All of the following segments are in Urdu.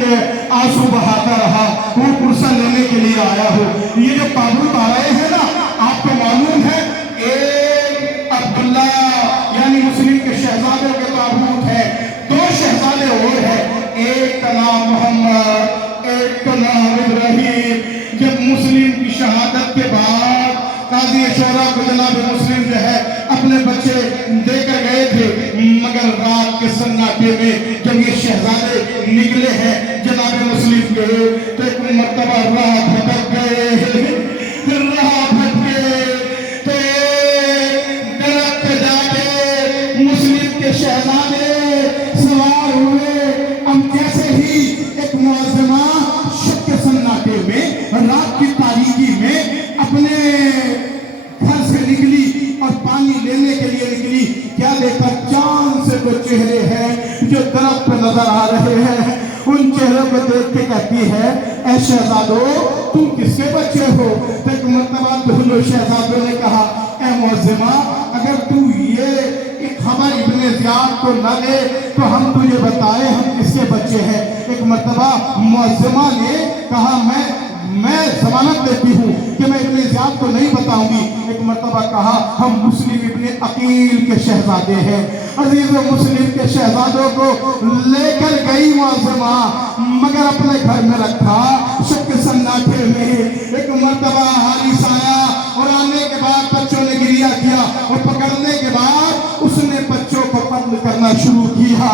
کے آنسو بہاتا رہا، وہ پرسہ لینے کے لیے آیا ہو۔ یہ جو تابوت آ رہے ہیں نا، آپ کو معلوم ہے ایک عبداللہ یعنی مسلم کے شہزادوں کے تابوت ہے، دو شہزادے اور ہیں، ایک کا نام محمد، ایک کا نام ابراہیم۔ جب مسلم کی شہادت کے بعد قاضی شورا کو جناب مسلم جو ہے اپنے بچے دے کر گئے تھے، مگر رات کے سناٹے میں جب یہ شہزادے نکلے ہیں جناب مسلم کے، تو ایک مرتبہ راہ بھٹک گئے، راہ بھٹکے تو درخت پہ جا کے مسلم کے شہزادے سوار ہوئے۔ اب جیسے ہی ایک معظمہ شب کے سناٹے میں رات کی تاریکی میں اپنے گھر سے نکلی اور پانی لینے کے لیے نکلی، کیا دیکھا؟ چاند سے وہ چہرے ہیں جو درخت پہ نظر آ رہے ہیں۔ ان چہروں کو دیکھ کے کہتی ہے، اے شہزادو تم کس کے بچے ہو؟ تو ایک مرتبہ دونوں شہزادوں نے کہا، اے معظمہ اگر تو یہ خبر ابن زیاد کو نہ دے تو ہم تجھے بتائے ہم کس کے بچے ہیں۔ ایک مرتبہ معظمہ نے کہا، میں ضمانت دیتی ہوں کہ میں ابن زیاد کو نہیں بتاؤں گی۔ ایک مرتبہ کہا، ہم مسلم ابن عقیل کے شہزادے ہیں۔ عزیز و مسلم کے شہزادوں کو لے کر گئی معظمہ، مگر اپنے گھر میں رکھا شب کے سناٹے میں۔ ایک مرتبہ حارث آیا اور آنے کے بعد بچوں نے گریہ کیا اور پکڑنے کے بعد اس نے بچوں کو قتل کرنا شروع کیا۔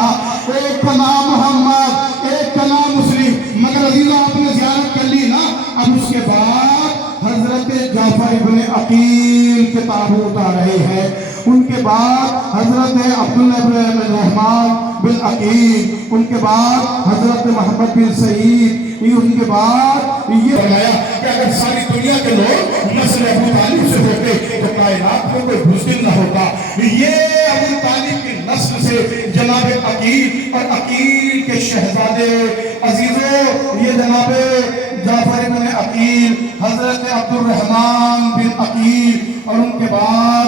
ایک کا نام محمد، ایک کا نام مسلم، مگر عزیزہ آپ نے زیارت کر لی نا۔ اب اس کے بعد حضرت جعفر ابن عقیل کے تابوت آ رہے ہیں، ان کے بعد حضرت عبداللہ ابن الرحمن بن عقیل، ان کے بعد حضرت محمد بن سعید، ان کے بعد یہ فرمایا کہ اگر ساری دنیا کے لوگ نسل ابو طالب سے ہوتے تو کائنات میں کوئی بزدل نہ ہوتا۔ یہ ابو طالب کی نسل سے جناب عقیل اور عقیل کے شہزادے عزیزوں، یہ جناب جعفر بن عقیل، حضرت عبد الرحمن بن عقیل اور ان کے بعد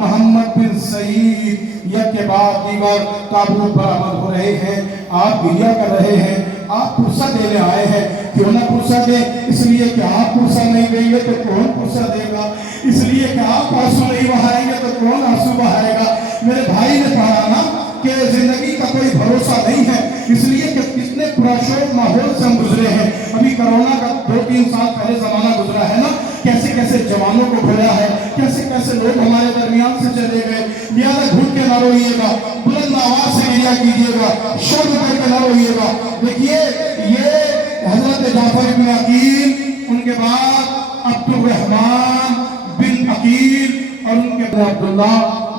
محمد بن سعید، یا کے بعد دیگر تابوت برآمد ہو رہے ہیں۔ آپ گریہ کر رہے ہیں، آپ پرسہ دینے آئے ہیں، کیوں نہ پرسہ دیں؟ اس لیے کہ آپ پرسہ نہیں دیں گے تو کون پرسہ دے گا؟ اس لیے کہ آپ آنسو نہیں بہائیں گے تو کون آنسو بہائے گا؟ میرے بھائی نے کہا نا کہ زندگی کا کوئی بھروسہ نہیں ہے، اس لیے کہ کتنے پراشوق ماحول سے ہم گزرے ہیں۔ ابھی کرونا کا 2-3 سال پہلے زمانہ گزرا ہے نا، کیسے کیسے جوانوں کو کھویا ہے، کیسے کیسے لوگ ہمارے درمیان سے چلے گئے۔ لہذا گھٹ کے نہ روئیے گا، بلند آواز سے گریہ کیجیے گا، شرم کر کے نہ روئیے گا۔ دیکھیے یہ حضرت جعفر بن عقیل، ان کے بعد عبد الرحمن بن عقیل اور ان کے بعد عبداللہ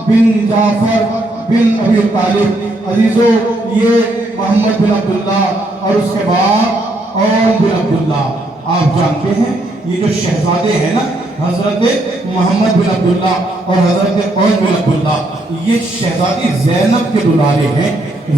بن جعفر بن ابی طالب۔ عزیزو یہ محمد بن عبداللہ اور اس کے بعد اور بن عبداللہ، آپ جانتے ہیں یہ جو شہزادے ہیں نا، حضرت محمد بن عبداللہ اور حضرت اور بن عبداللہ، یہ شہزادی زینب کے دلالے ہیں،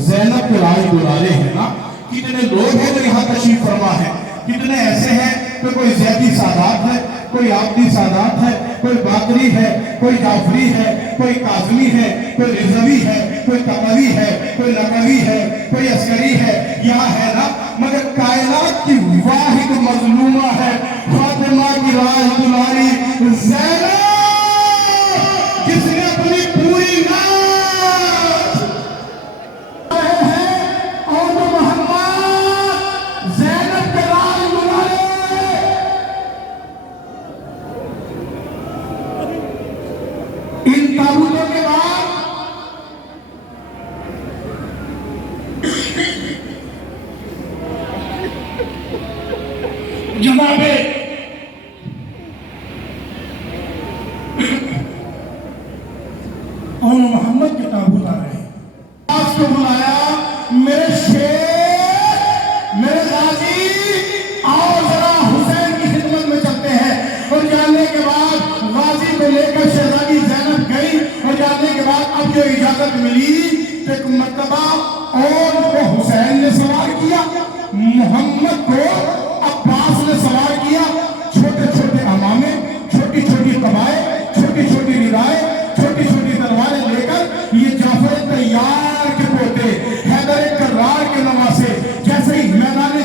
زینب کے راہی دلالے ہیں نا۔ کتنے لوگ ہیں جو یہاں تشریف فرما ہے، کتنے ایسے ہیں کہ کوئی زیدی سادات ہے، کوئی عابدی سادات ہے، کوئی باقری ہے، کوئی جعفری ہے، کوئی کاظمی ہے، کوئی رضوی ہے، کوئی تقوی ہے، کوئی نقوی ہے، کوئی عسکری ہے، یہاں ہے نا۔ مگر کائنات کی واحد مظلومہ ہے فاطمہ کی راہ دلاری زینب، جس نے اپنی پوری تابوتوں کے بعد جناب اور محمد کے تابوت آ رہے ہیں۔ آج کو بلایا، میرے شیر، میرے غازی، آؤ ذرا حسین کی خدمت میں چلتے ہیں۔ اور جاننے کے بعد غازی کو لے کر شہزادی زینب گئی، اور جاننے کے بعد اب جو اجازت ملی تو ایک مرتبہ اور کو حسین نے سوار کیا، محمد کو عباس نے سوار کیا، چھوٹے چھوٹے امامے، چھوٹی چھوٹی قبائیں، چھوٹی چھوٹی ردائیں، چھوٹی چھوٹی تلواریں لے کر یہ جعفر طیار کے پوتے، حیدر کرار کے نواسے، جیسے ہی میدان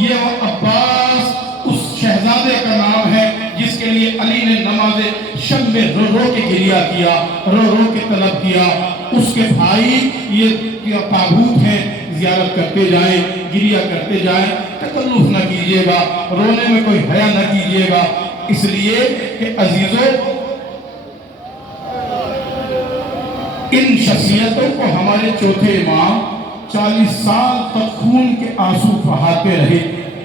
یہ عباس اس شہزادے کا نام ہے جس کے لیے علی نے نماز شب میں رو رو کے گریہ کیا، رو رو کے طلب کیا۔ اس کے بھائی یہ تابوت ہے، زیارت کرتے جائیں، گریہ کرتے جائیں، تکلف نہ کیجئے گا، رونے میں کوئی حیا نہ کیجئے گا، اس لیے کہ عزیزوں ان شخصیتوں کو ہمارے چوتھے امام 40 سال تک خون کے آنسو بہاتے رہے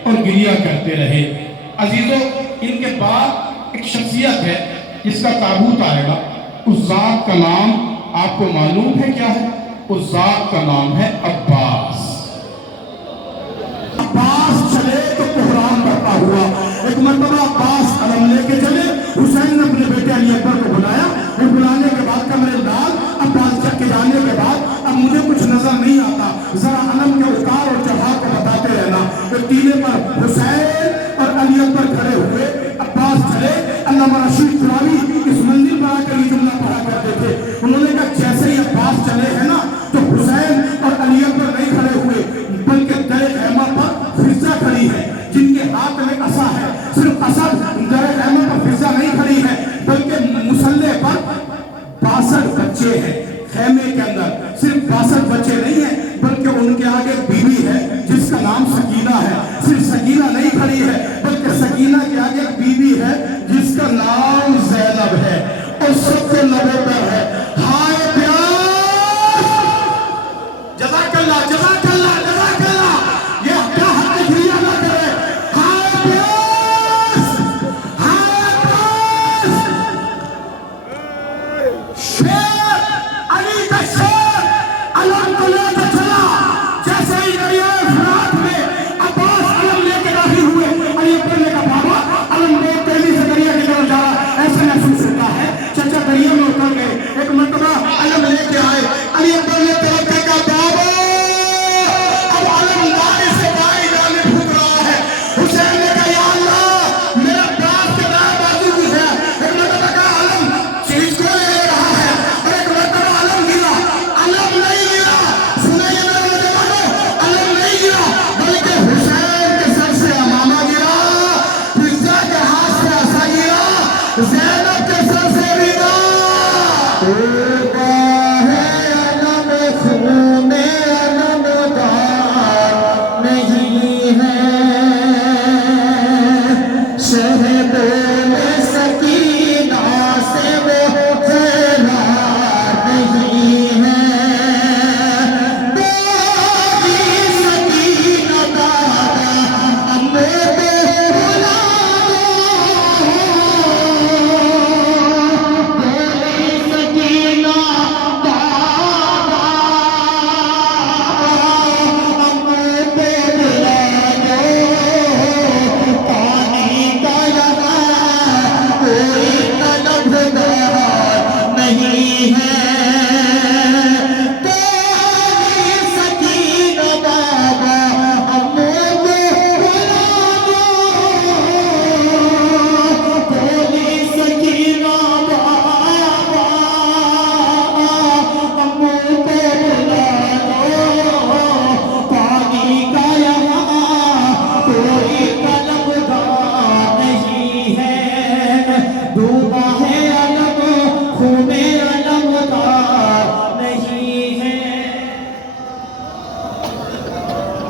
اور گریہ کرتے رہے۔ عزیزوں ان کے بعد ایک شخصیت ہے جس کا تابوت آئے گا، اس ذات کا نام آپ کو معلوم ہے کیا ہے؟ اس ذات کا نام ہے عباس۔ عباس چلے تو بحران برپا ہوا۔ ایک مرتبہ عباس علم لے کے چلے، حسین نے اپنے بیٹے علی اکبر کو بلایا، اور بلانے کے بعد کہا میرے لال عباس چک کے جانے کے بعد اب مجھے کچھ نظر نہیں آتا، ذرا علم کے اتار اور چڑھا کو بتاتے رہنا۔ پھر ٹیلے پر حسین اور علی اکبر کھڑے ہوئے، عباس چلے۔ علامہ رشید قراوی اس منزل پر آ کر یہ جملہ پڑھا کرتے تھے، انہوں نے کہا جیسے ہی عباس چلے ہیں نا تو حسین اور علی اکبر نہیں کھڑے ہوئے بلکہ در خیمہ پر فضہ کھڑی ہے، جن کے ہاتھ میں عصا ہے۔ صرف عصا در خیمہ پر فضہ نہیں کھڑی ہے بلکہ مسلح پر 62 بچے ہیں۔ خیمے کے اندر صرف 62 بچے نہیں ہیں بلکہ ان کے آگے بیوی ہے جس کا نام سکینہ ہے۔ صرف سکینہ نہیں کھڑی ہے بلکہ سکینہ کے آگے ایک بیوی ہے جس کا نام زینب ہے، اور سب کے لبوں پر ہے ہائے پیار۔ جزاک اللہ جزاک اللہ جزاک اللہ، یہ کیا حق گریہ نہ کرے، ہائے پیار ہائے پیار۔ شیر علی کا شیر علم کو لے کے چلا، جیسے ہی دریائے فرات میں عباس علم لے کے داخل ہوئے، علی اکبر نے کہا بابا علم بہت تیزی سے دریا کی طرف جا رہا، ایسے محسوس ہوتا ہے۔ چچا دریا میں اتر گئے، ایک مرتبہ علم لے کے آئے، علی اکبر نے طرف کے کہا بابا اب علم دائیں سے بائیں جانب پھوک رہا ہے۔ حسین نے کہا یا اللہ میرا پیار کے دائیں بازو بھی ہے۔ ایک مرتبہ کہا علم چیز کو لے رہا ہے، اور ایک مرتبہ علم گرا، علم نہیں گرا، سنیں یہ میرے نوجوانوں، علم نہیں گرا بلکہ حسین کے سر سے امامہ گرا، فضہ کے ہاتھ سے عصا گرا، زینب کے سر سے ردا۔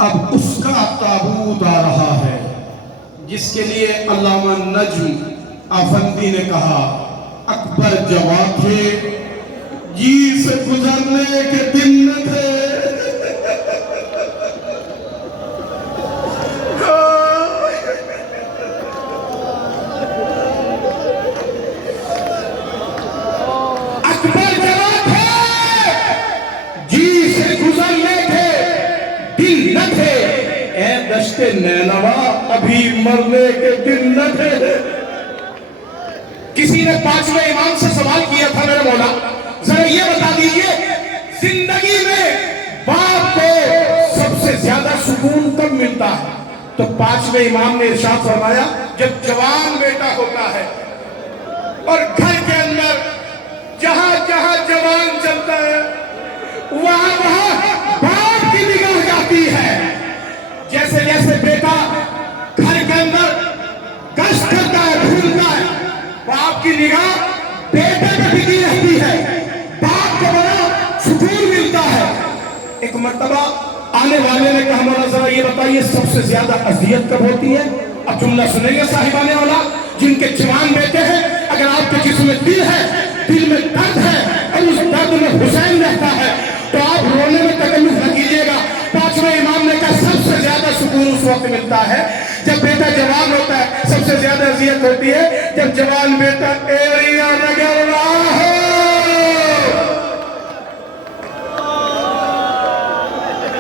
اب اس کا تابوت آ رہا ہے جس کے لیے علامہ نجم افندی نے کہا اکبر جوا تھے جی سے گزرنے کے دن نہ تھے۔ اکبر جوا تھے جی سے گزرنے کے دن نہ تھے، اے دشت نینوا ابھی مرنے کے دن نہ تھے۔ کسی نے 5ویں امام سے سوال کیا تھا میرے مولا ذرا یہ بتا دیجئے زندگی میں باپ کو سب سے زیادہ سکون کب ملتا ہے؟ تو 5ویں امام نے ارشاد فرمایا جب جوان بیٹا ہوتا ہے اور گھر کے اندر جہاں جہاں جوان چلتا ہے وہاں وہاں باپ کی نگاہ جاتی ہے۔ جیسے جیسے بیٹا کی نگاہ بیٹے پہ ٹکی رہتی ہے، باپ کو بڑا سکون ملتا ہے۔ ایک مرتبہ آنے والے نے کہا مولا ذرا یہ بتائیے سب سے زیادہ اذیت کب ہوتی ہے؟ اب جملہ سنیں گے صاحبان اولاد، جن کے جوان بیٹے ہیں، اگر آپ کے جسم میں دل ہے، دل میں درد ہے اور اس درد میں حسین رہتا ہے تو آپ رونے میں تکلف نہ کیجیے گا۔ پانچویں امام نے کہا سب سے زیادہ سکون اس وقت ملتا ہے جب بیٹا جوان ہوتا ہے، سب سے زیادہ اذیت ہوتی ہے جب جوان بیٹا ایریا رگڑ رہا ہو۔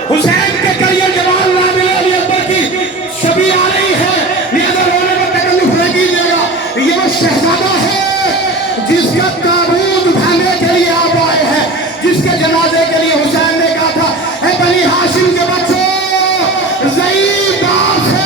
حسین کے کریے جوان نابل علی اکبر کی شبیہ آ رہی ہے، لہذا رونے میں تکلف نہ کیجیے گا۔ یہ وہ شہزادہ ہے جس کا تابوت اٹھانے کے لیے آپ آئے ہیں، جس کے جنازے کے لیے حسین نے کہا تھا اے بنی ہاشم کے بچوں ضعیف باپ ہے۔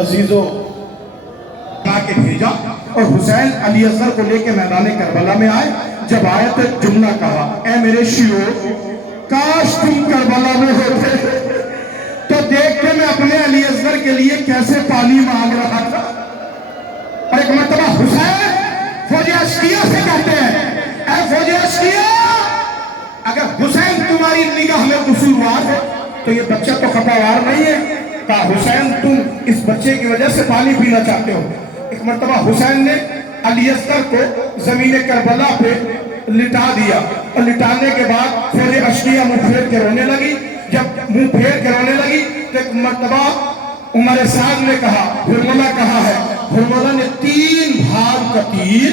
عزیزوں کے بھیجا اور حسین علی اصغر کو لے کے میدان کربلا میں آئے۔ جب آئے تو جملہ کہا اے میرے شیعو کاش تم کربلا میں ہوتے تو دیکھ کے میں اپنے علی اصغر کے لیے کیسے پانی مانگ رہا تھا۔ اور ایک مرتبہ حسین فوج عسکریہ سے کہتے ہیں اے فوج عسکریہ اگر حسین تمہاری نگاہ میں قصوروار ہے تو یہ بچہ تو خطاوار نہیں ہے۔ کہا حسین تم اس بچے کی وجہ سے پانی پینا چاہتے ہو۔ ایک مرتبہ حسین نے علی اصغر کو زمین کربلا پہ لٹا دیا اور لٹانے کے بعد فوج عسکریہ منہ پھیر کے رونے لگی۔ جب منہ پھیر کے رونے لگی تو ایک مرتبہ عمر سعد نے کہا ہرملہ کہا ہے، ہرملہ نے 3 بھال کا تیر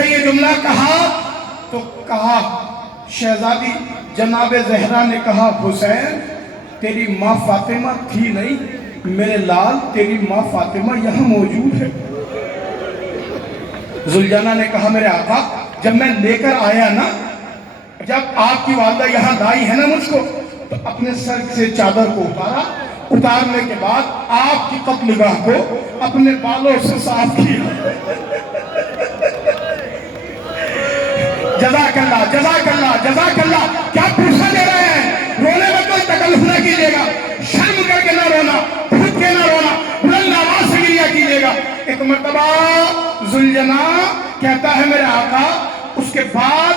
سے یہ جملہ کہا تو کہا شہزادی جناب زہرا نے کہا حسین تیری ماں فاطمہ تھی نہیں، میرے لال تیری ماں فاطمہ یہاں موجود ہے۔ زلجنہ نے کہا میرے آقا جب میں لے کر آیا نا، جب آپ کی والدہ یہاں لائی ہے نا مجھ کو، تو اپنے سر سے چادر کو اتارا، اتارنے کے بعد آپ کی قتل گاہ کو اپنے بالوں سے صاف کیا۔ جزاک اللہ جزاک اللہ جزاک اللہ۔ کیا پوچھا دے رہے ہیں؟ رونے میں کوئی تکلف نہ کیجیے گا، شرم کر کے نہ رونا، خود کے نہ رونا، بلند آواز سے گریہ کیجیے گا۔ ایک مرتبہ زلجنہ کہتا ہے میرے آقا، اس کے بعد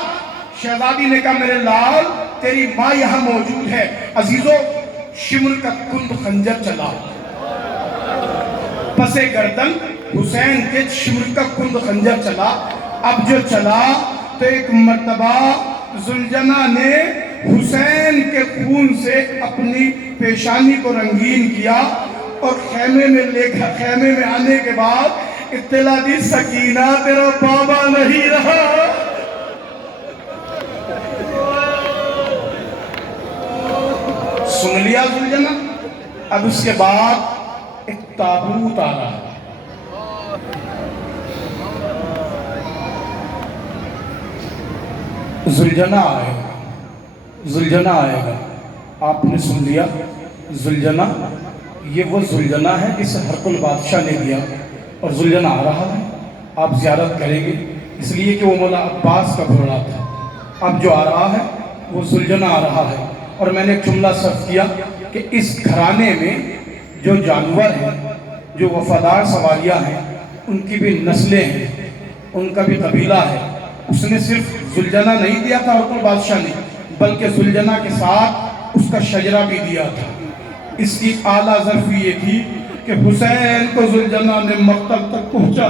شہزادی نے کہا میرے لال تیری ماں یہاں موجود ہے۔ عزیزو شمر کا کند خنجر چلا، پس گردن حسین کے شمر کا کند خنجر چلا۔ اب جو چلا تو ایک مرتبہ زلجنہ نے حسین کے خون سے اپنی پیشانی کو رنگین کیا اور خیمے میں لے کر خیمے میں آنے کے بعد اطلاع دی سکینہ تیرا بابا نہیں رہا۔ سن لیا زلجنہ؟ اب اس کے بعد ایک تابوت آ رہا ہے۔ زلجنہ آئے گا، زلجنہ آئے گا۔ آپ نے سن لیا زلجنہ، یہ وہ زلجنہ ہے جسے ہرقل بادشاہ نے دیا، اور زلجنہ آ رہا ہے۔ آپ زیارت کریں گے اس لیے کہ وہ مولا عباس کا گھوڑا تھا۔ اب جو آ رہا ہے وہ زلجنہ آ رہا ہے۔ اور میں نے ایک جملہ صرف کیا کہ اس گھرانے میں جو جانور ہیں، جو وفادار سواریاں ہیں، ان کی بھی نسلیں ہیں، ان کا بھی قبیلہ ہے۔ اس نے صرف زلجنہ نہیں دیا تھا ہرقل بادشاہ نے، بلکہ زلجنہ کے ساتھ اس کا شجرہ بھی دیا تھا۔ اس کی اعلیٰ ظرفی یہ تھی کہ حسین کو زلجنہ نے مقتل تک پہنچا۔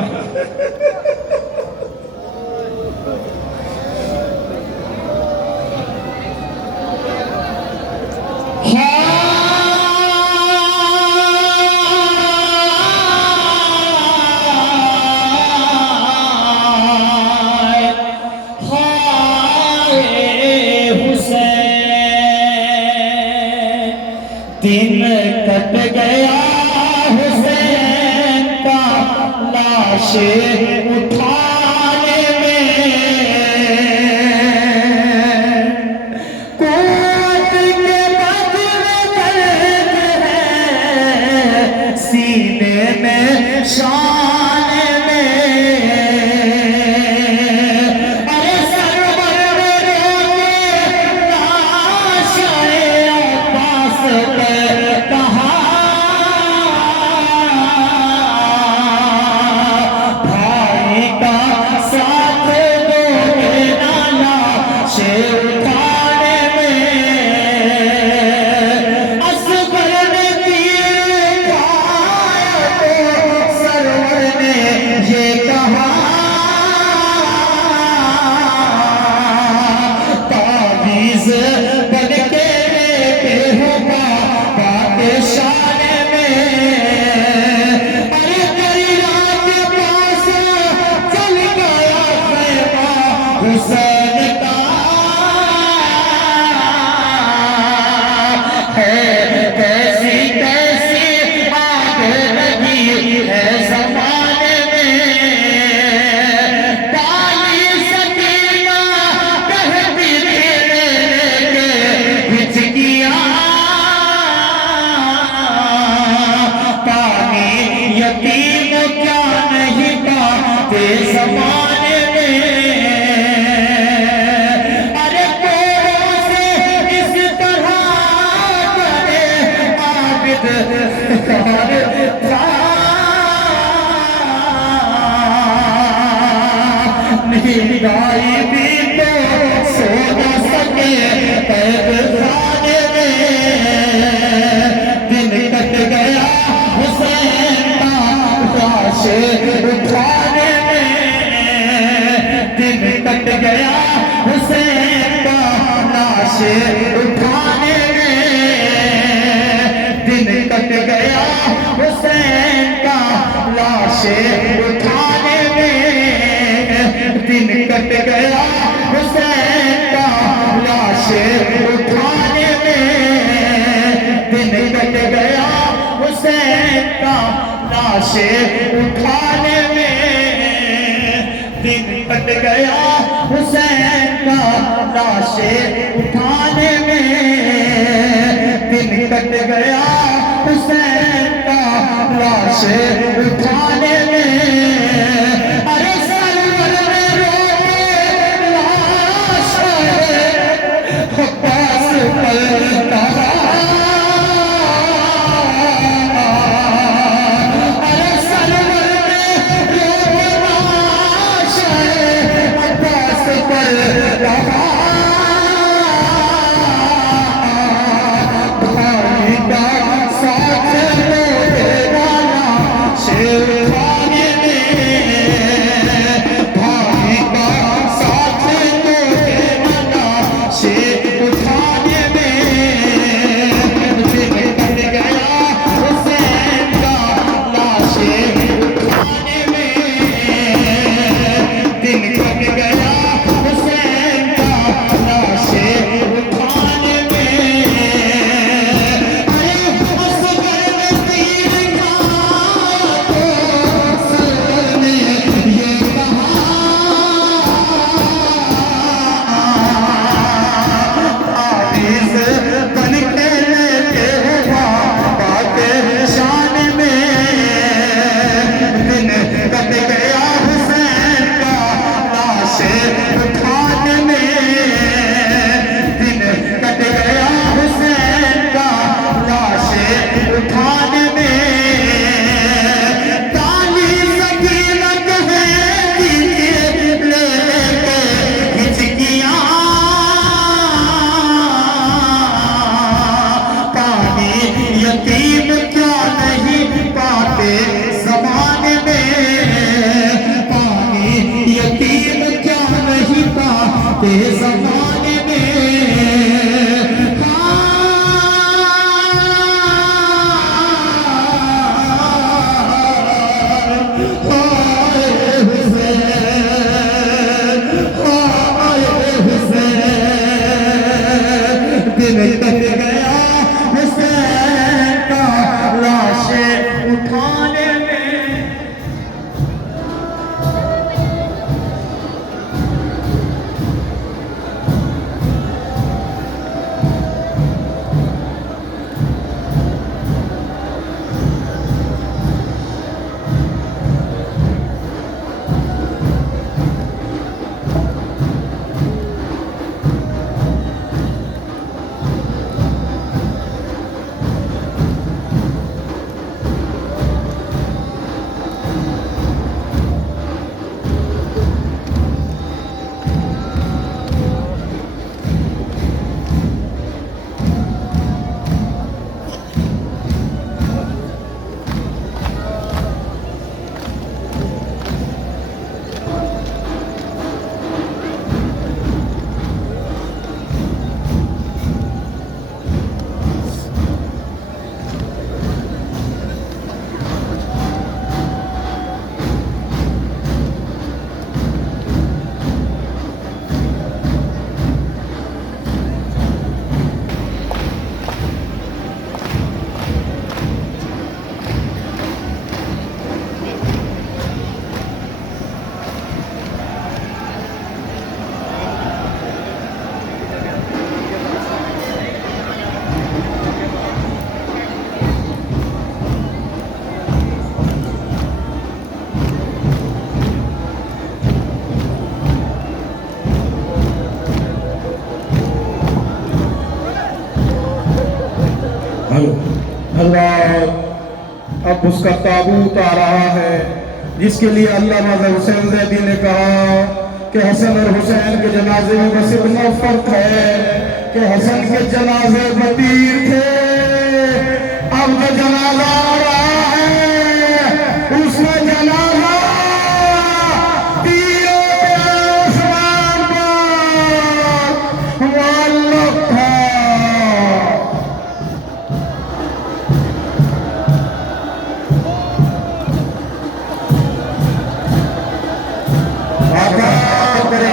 دن کٹ گیا حسین کا لاش اٹھانے میں، قوت کے بدر درد ہے سینے میں شان میں، ارے سرور میرے لاش عباس کہا بھائی کا ساتھ دو لاش اٹھانے میں، اصغر نے تیر کھایا تو سرور نے یہ کہا تعویذ بن کے لیتے ہوگا شان میں، ارے دریا کے پاس چل گیا خیمہ حسین کا، ہے کیسی کیسی آگ لگی ہے زمانے میں، پانی سکینہ کہتی تیرے کے بچ گیا، یتیم کیا نہیں پاتے زمانے میں، ارے کوہوں سے اس طرح کرے عابد تھا، نگاہی بھی تو سو نہ سکے قید خانے میں، دن کٹ گیا حسین لاش اٹھانے میں، دن کٹ گیا حسین کا لاش اٹھانے میں، دن کٹ گیا حسین کا لاش اٹھانے میں، دن کٹ گیا حسین کا لاش اٹھانے میں دن کٹ گیا حسین کا لاش اٹھانے میں دن کٹ گیا حسین کا لاش اٹھانے میں دن کٹ گیا حسین کا لاش اٹھانے میں ارے سرور میں روئے لاش عباس پر تارا ارے سرور میں روئے لاش عباس پر تارا اللہ اب اس کا تابوت آ رہا ہے جس کے لیے علامہ حسین زیدی نے کہا کہ حسن اور حسین کے جنازے میں بس اتنا فرق ہے کہ حسن کے جنازے بطیر تھے، اب جو جنازہ آ رہا ہے اس میں جنازہ تیروں کے آسمان پر معلق تھا۔ آقا کرے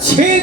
6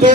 2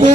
2